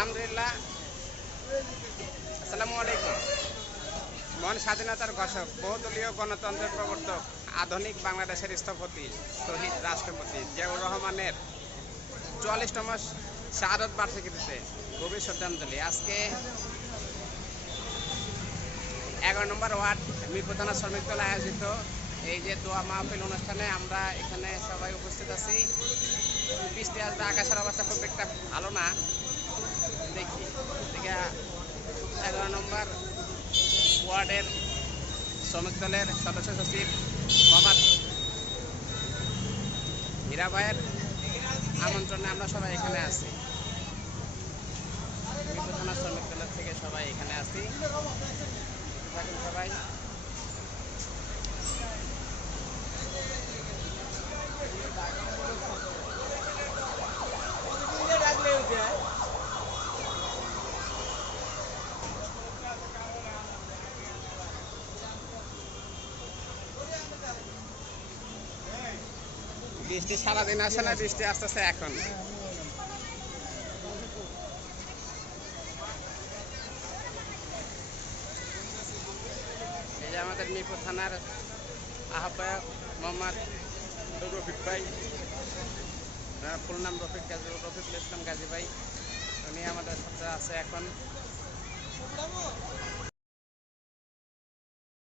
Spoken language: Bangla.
আলহামদুলিল্লাহ। আসসালামু আলাইকুম। মহান স্বাধীনতার ঘোষক, বহুদলীয় গণতন্ত্রের প্রবর্তক, আধুনিক বাংলাদেশের স্থপতি, শহীদ রাষ্ট্রপতি জিয়াউর রহমানের চুয়াল্লিশতম শাহাদত বার্ষিকীতে গভীর শ্রদ্ধাঞ্জলি। আজকে এগারো নম্বর ওয়ার্ড মিরপুর শ্রমিক দল আয়োজিত এই যে দোয়া মাহফিল অনুষ্ঠানে আমরা এখানে সবাই উপস্থিত আছি। বৃষ্টি আসবে, আকাশের অবস্থা খুব একটা ভালো না। এগারো নম্বর ওয়ার্ডের শ্রমিক দলের সদস্য সচিব মোহাম্মদ হীরা ভাইয়ের আমন্ত্রণে আমরা সবাই এখানে আছি। শ্রমিক দলের থেকে সবাই এখানে আছি। থাকুন সবাই। বৃষ্টি সারাদিন আসে না, বৃষ্টি আসতেছে এখন। এই যে আমাদের মিরপুর থানার আহ্বায়ক মোহাম্মদ রফিক ভাই ফুল নাম রফিক গাজী রফিকুল ইসলাম গাজী ভাই, উনি আমাদের সাথে আছে এখন।